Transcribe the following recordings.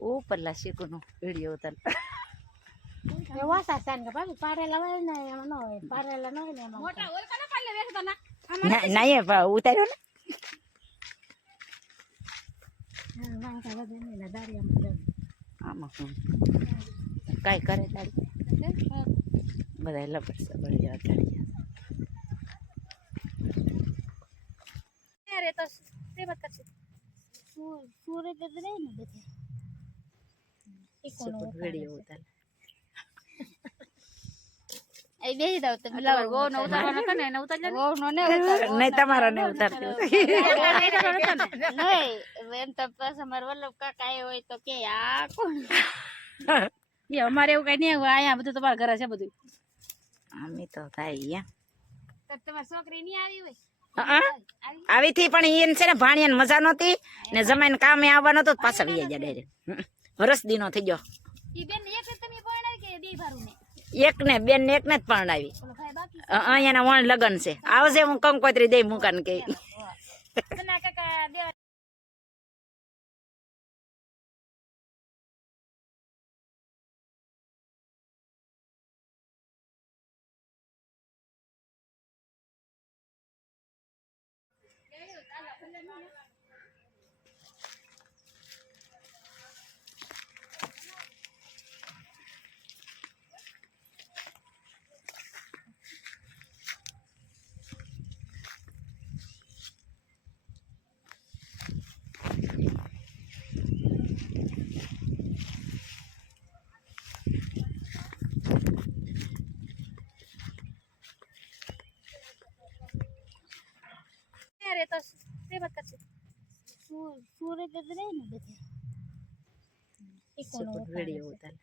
ऊपरला शिकून व्हिडिओ उतर नाही उतार्યો ને આમાં કાંઈ કરે બધા લપડશે બળિયા ચડી વિડીયો ઉતાર નહીં તમારા ને ઉતારતી અમારે એવું કઈ નહીં અહીંયા બધું તમારા ઘરે છે બધું અમે તો થાય તમારી છોકરી નહીં આવી હોય આવી થી પણ એને છે ને ભાણિયાને મજા નહોતી ને જમાઈને કામે આવવાનો તો પાછા વી જાય ડાયરેક્ટ વરસ દીનો થઈ ગયો એક ને બેન ને એક ને જ પરણાવી અહીંયાના વણ લગન છે આવશે હું કંકોત્રી દઈ મુકાન કે વિડીયો ઉતાર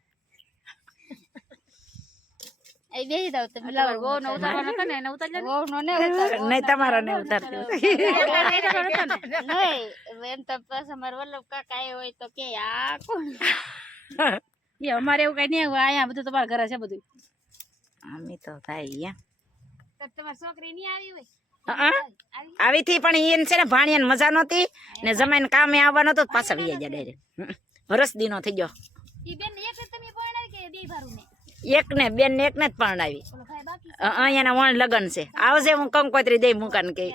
નહીં તમારા ને ઉતારતી અમારે એવું કઈ નહીં અહીંયા બધું તમારા ઘરે છે બધું અમે તો થાય તમારી છોકરી નહીં આવી હોય આવી થી પણ એને છે ને ભાણિયાને મજા નહોતી ને જમાઈને કામે આવવાનો તો પાછા વી જાય ડાયરેક્ટ વરસ દીનો થઈ ગયો એક ને બેન ને એક ને જ પરણાવી અહીંયાના વણ લગન છે આવશે હું કંકોત્રી દઈ મુકાન કે